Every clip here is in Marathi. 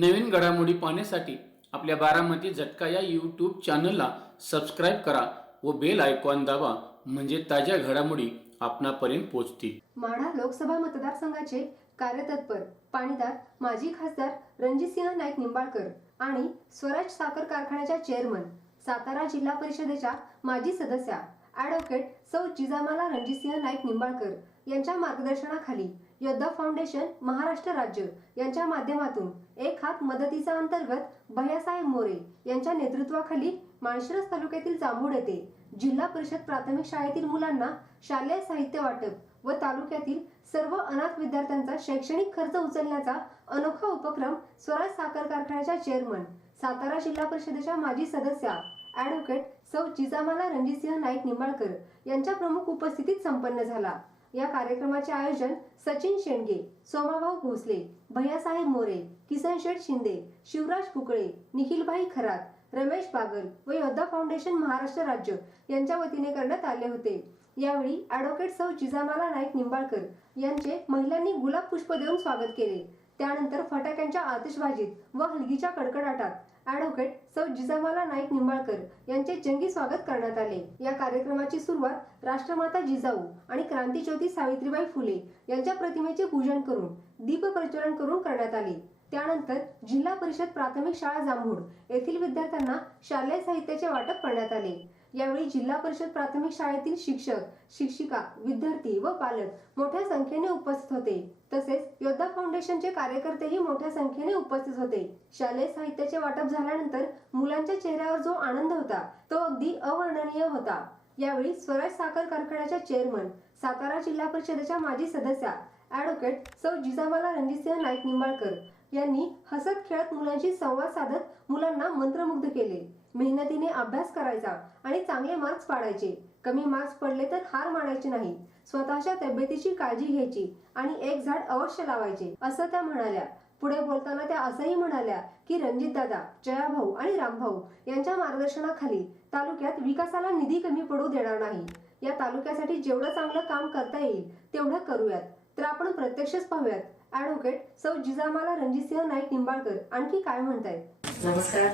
नवीन घडामोडी पाहण्यासाठी आपल्या बारामती झटका या यूट्यूब चॅनलला सबस्क्राईब करा व बेल आयकॉन दाबा, म्हणजे ताज्या घडामोडी आपणापर्यंत पोहोचतील। माढा लोकसभा मतदारसंघाचे कार्यतत्पर पाणीदार माजी खासदार रणजितसिंह नाईक निंबाळकर आणि स्वराज साखर कारखान्याच्या चेअरमन, सातारा जिल्हा परिषदेच्या माजी सदस्या ॲडव्होकेट सौ जिजामाला रणजितसिंह नाईक निंबाळकर यांच्या मार्गदर्शनाखाली योद्धा फाउंडेशन महाराष्ट्र राज्य यांच्या माध्यमातून एक हात मदतीचा अंतर्गत भैयासाहेब मोरे यांच्या नेतृत्वाखाली माळशिरस तालुक्यातील जांभूड येथे जिल्हा परिषद प्राथमिक शाळेतील मुलांना शालेय साहित्य वाटप व तालुक्यातील सर्व अनाथ विद्यार्थ्यांचा शैक्षणिक खर्च उचलण्याचा अनोखा उपक्रम स्वराज साखर कारखान्याच्या चेअरमन, सातारा जिल्हा परिषदेच्या माजी सदस्या ॲडव्होकेट सौ जिजामाला रणजितसिंह नाईक निंबाळकर यांच्या प्रमुख उपस्थितीत संपन्न झाला। या कार्यक्रमाचे आयोजन सचिन शेंडगे, सोमाभाऊ भोसले, भैयासाहेब मोरे, किसन शेठ शिंदे, शिवराज कुकळे, निखिलभाई खरात, रमेश बागल व योद्धा फाउंडेशन महाराष्ट्र राज्य यांच्या वतीने करण्यात आले होते। यावेळी ॲडव्होकेट सौ जिजामाला नाईक निंबाळकर यांचे महिलांनी गुलाब पुष्प देऊन स्वागत केले। त्यानंतर फटाक्यांच्या आतिषबाजीत व हलगीच्या कडकडाटात ॲडव्होकेट सौ जिजामाला नाईक निंबाळकर यांचे जंगी स्वागत करण्यात आले। या कार्यक्रमाची सुरुवात राष्ट्रमाता जिजाऊ आणि क्रांतीज्योती सावित्रीबाई फुले यांच्या प्रतिमेचे पूजन करून दीप प्रज्वलन करून करण्यात आले। त्यानंतर जिल्हा परिषद प्राथमिक शाळा जांभूड येथील विद्यार्थ्यांना शालेय साहित्याचे वाटप करण्यात आले। यावेळी जिल्हा परिषद प्राथमिक शाळेतील शिक्षक, शिक्षिका, विद्यार्थी व पालक मोठ्या संख्येने उपस्थित होते। तसेच योद्धा फाउंडेशनचे कार्यकर्तेही मोठ्या संख्येने उपस्थित होते। शालेय साहित्याचे वाटप झाल्यानंतर मुलांच्या चेहऱ्यावर जो आनंद होता तो अगदी अवर्णनीय होता। यावेळी स्वराज साखर कारखान्याच्या चेअरमन, सातारा जिल्हा परिषदेच्या माजी सदस्या ॲडव्होकेट सौ जिजामाला रणजितसिंह नाईक निंबाळकर यांनी हसत खेळत मुलांशी संवाद साधत मुलांना मंत्रमुग्ध केले। मेहनतीने अभ्यास करायचा आणि चांगले मार्क्स पाडायचे, कमी मार्क्स पडले तर हार मानायचे नाही, स्वतःच्या तब्येतीची काळजी घ्यायची आणि एक झाड अवश्य लावायचे असं त्या म्हणाल्या। पुढे बोलताना त्या असंही म्हणाल्या की रणजित दादा, जयाभाऊ आणि रामभाऊ यांच्या मार्गदर्शनाखाली तालुक्यात विकासाला निधी कमी पडू देणार नाही। या तालुक्यासाठी जेवढं चांगलं काम करता येईल तेवढं करूयात। तर आपण प्रत्यक्षच पाहूयात ॲडव्होकेट सौ जिजामाला रणजितसिंह नाईक निंबाळकर आणखी काय म्हणतायत। नमस्कार।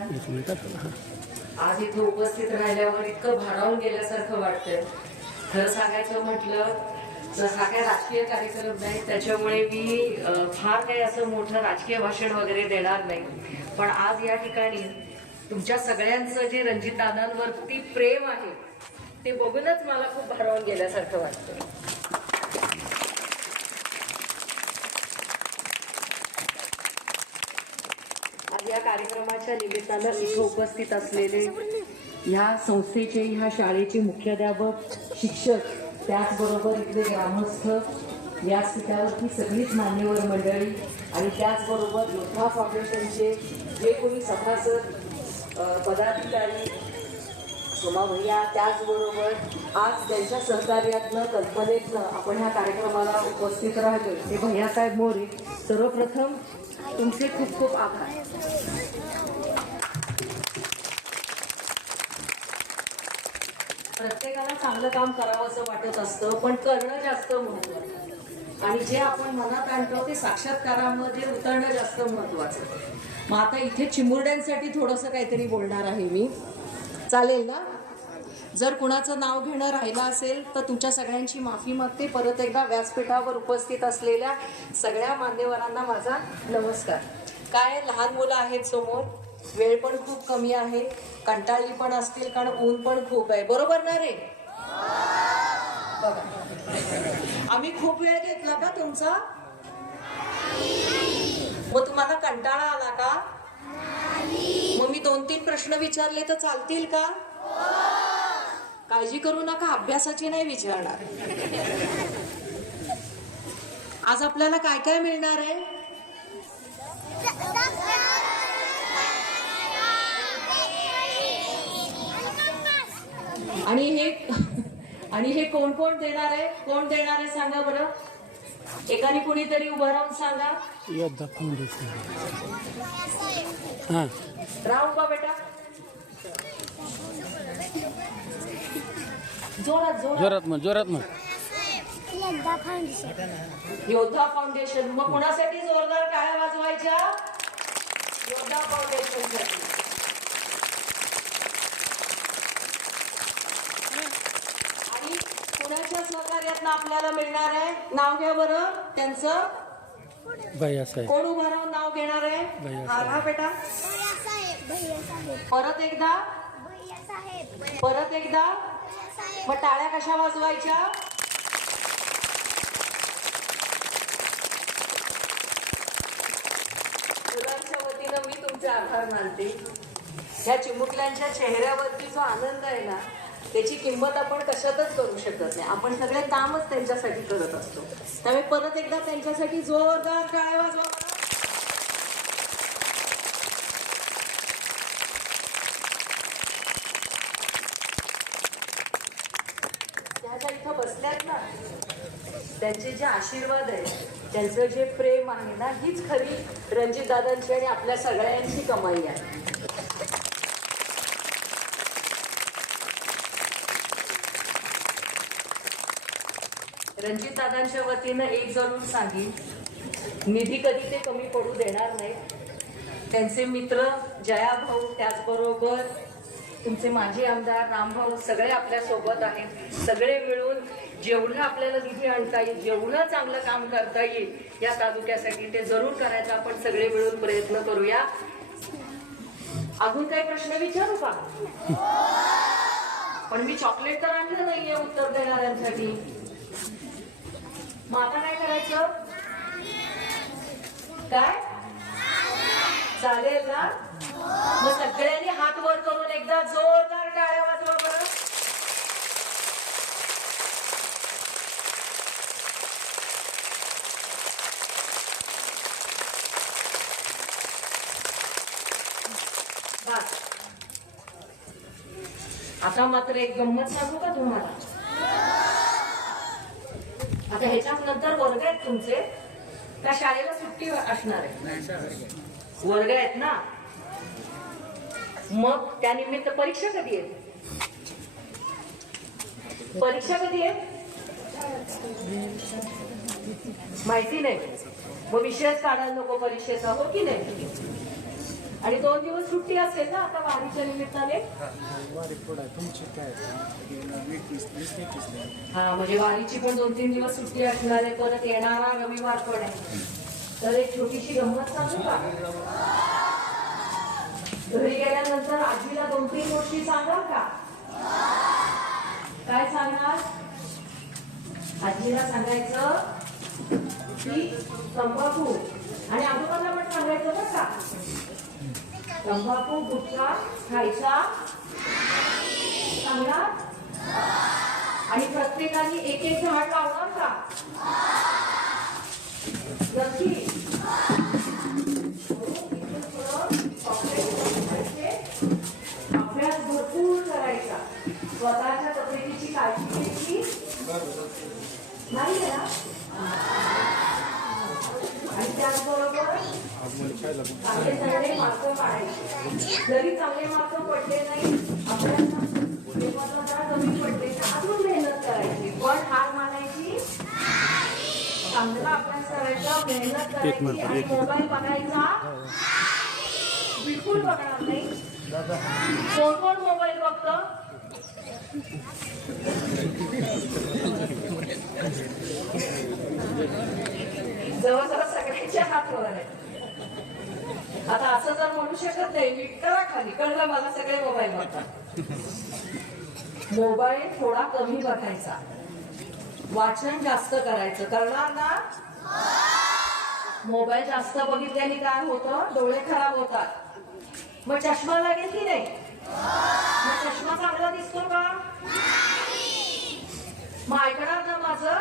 आज इथे उपस्थित राहिल्यावर इतकं भारावून गेल्यासारखं वाटतंय। खरं सांगायचं म्हटलं तर हा काय राजकीय कार्यक्रम नाही, त्याच्यामुळे मी फार काही असं मोठं राजकीय भाषण वगैरे देणार नाही। पण आज या ठिकाणी तुमच्या सगळ्यांचं जे रणजित दादांवरती प्रेम आहे ते बघूनच मला खूप भारावून गेल्यासारखं वाटतं। आज या कार्यक्रमाच्या निमित्तानं इथे उपस्थित असलेले ह्या संस्थेचे, ह्या शाळेचे मुख्याध्यापक, शिक्षक, त्याचबरोबर इथले ग्रामस्थ, व्यासपीठावरती सगळीच मान्यवर मंडळी आणि त्याचबरोबर योद्धा फाउंडेशनचे जे कोणी सभासद, पदाधिकारी, सोमा भैया, त्याचबरोबर आज त्यांच्या सहकार्यातनं, कल्पनेतनं आपण ह्या कार्यक्रमाला उपस्थित राहिलो ते भैयासाहेब मोरे, सर्वप्रथम तुमचे खूप खूप आभार। प्रत्येकाला चांगलं काम करावं असं वाटत असतं, पण करणं जास्त महत्वाचं आणि जे आपण मनात आणतो ते साक्षात्कारामध्ये उतरणं जास्त महत्वाचं। मग आता इथे चिमुरड्यांसाठी थोडंसं काहीतरी बोलणार आहे मी, चालेल ना? जर कुणाचं नाव घेणं राहिलं असेल तर तुमच्या सगळ्यांची माफी मागते। परत एकदा व्यासपीठावर उपस्थित असलेल्या सगळ्या मान्यवरांना माझा नमस्कार। काय लहान मुलं आहेत समोर, वेळ पण खूप कमी आहे, कंटाळली पण असतील कारण ऊन पण खूप आहे, बरोबर ना रे? बघा, आम्ही खूप वेळ घेतला का तुमचा? मग तुम्हाला कंटाळा आला का? मग मी 2-3 प्रश्न विचारले तर चालतील का? काळजी करू नका, अभ्यासाची नाही विचारणार। आज आपल्याला काय काय मिळणार आहे? आणि हे कोण कोण देणार आहे? कोण देणार आहे सांगा बरं, एकाने कुणीतरी उभं राहून सांगा। योद्धा फाउंडेशन। राहू का बेटा, जोरात जोरात जोरात मग योद्धा फाउंडेशन। मग कोणासाठी जोरदार टाळ्या वाजवायच्या? योद्धा फाउंडेशनसाठी. आणि कुणाच्या सहकार्यातनं आपल्याला मिळणार आहे? नाव घ्या बरं त्यांचं. कोण उभं राहून नाव घेणार आहे? हा बेटा परत एकदा मग टाळ्या कशा वाजवायच्या? मुलांच्या वतीनं मी तुमचे आभार मानते. ह्या चिमुकल्यांच्या चेहऱ्यावरती जो आनंद आहे ना, त्याची किंमत आपण कशातच करू शकत नाही. आपण सगळे कामच त्यांच्यासाठी करत असतो. त्यामुळे परत एकदा त्यांच्यासाठी जोरदार टाळ्या वाजवा. त्या ज्या इथं बसल्यात ना, त्यांचे जे आशीर्वाद आहे, त्यांचं जे प्रेम आहे ना, हीच खरी रणजित दादांची आणि आपल्या सगळ्यांची कमाई आहे. रणजित दादांच्या वतीनं एक जरूर सांगेन, निधी कधी ते कमी पडू देणार नाहीत. त्यांचे मित्र जया भाऊ, त्याचबरोबर तुमचे माजी आमदार रामभाऊ, सगळे आपल्या सोबत आहेत. सगळे मिळून जेवढं आपल्याला निधी आणता येईल, जेवढं चांगलं काम करता येईल या तालुक्यासाठी, ते जरूर करायचा आपण सगळे मिळून प्रयत्न करूया. अजून काही प्रश्न विचारू का? पण मी चॉकलेट तर आणलं नाहीये उत्तर देणाऱ्यांसाठी. मग आता काय करायचं? काय चालेल ना? मग सगळ्यांनी हात वर करून एकदा जोरदार टाळ्या वाजवा बरं. बस. आता मात्र एक गंमत सांगू का तुम्हाला? आता ह्याच्यात नंतर वर्ग आहेत तुमचे, त्या शाळेला सुट्टी असणार आहे. वर्ग आहेत ना, मग त्यानिमित्त परीक्षा कधी आहे? परीक्षा कधी आहे माहिती नाही. मग विषयच काढायला नको परीक्षेचा, हो की नाही? आणि 2 दिवस सुट्टी असेल ना आता वारीच्या निमित्ताने. हा, म्हणजे वारीची पण 2-3 दिवस सुट्टी असणार आहे. परत येणारा रविवार पण आहे. तर एक छोटीशी गंमत सांगू का? घरी गेल्यानंतर आजीला 2-3 गोष्टी सांगाल का? काय सांगणार? आजीला सांगायचं की तंबाखू, आणि आजोबांना पण सांगायचं बरं का, तंबाखू गुटखा खायचा सांगणार. आणि प्रत्येकाने एक झाड लावणार का? नक्की. अभ्यास भरपूर करायचा, स्वतःच्या तब्येतीची काळजी घ्यायची नाही ना. आणि त्याचबरोबर चांगले चांगले मार्क पाडायचे. जरी चांगले मार्क पडले नाही, आपल्याला कमी पडले तर अजून मेहनत करायची, पण हार मानायची. चांगला अभ्यास करायचा, मेहनत करायची, आणि मोबाईल बघायचा बिलकुल बघणार नाही. कोण कोण मोबाईल बघतं? जवळजवळ सगळ्यांच्या हातवर आहे. आता असं जर म्हणू शकत नाही, मी करा खाली, कळलं मला, सगळे मोबाईल बघतात. मोबाईल थोडा कमी बघायचा, वाचन जास्त करायचं. करणार ना? मोबाईल जास्त बघितल्याने काय होतं? डोळे खराब होतात. मग चष्मा लागेल की नाही? मग चष्मा चांगला दिसतो का? मग ऐकणार ना माझं?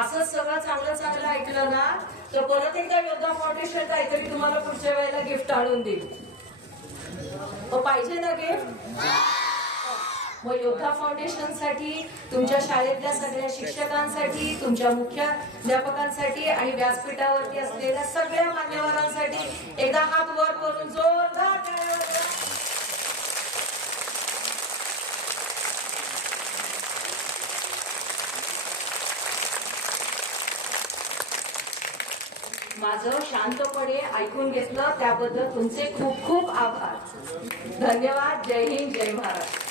असं सगळं चांगलं चांगलं ऐकलं ना, तर परत एकदा योद्धा फाउंडेशन काहीतरी तुम्हाला पुढच्या वेळेला गिफ्ट आणून देईल. मग पाहिजे ना गिफ्ट? मग योद्धा फाउंडेशन साठी, तुमच्या शाळेतल्या सगळ्या शिक्षकांसाठी, तुमच्या मुख्याध्यापकांसाठी आणि व्यासपीठावरती असलेल्या सगळ्या मान्यवरांसाठी एकदा हात वर करून जोरदार टाळ्या वाजवा. माझं शांतपणे ऐकून घेतलं त्याबद्दल तुमचे खूप खूप आभार. धन्यवाद. जय हिंद, जय महाराष्ट्र.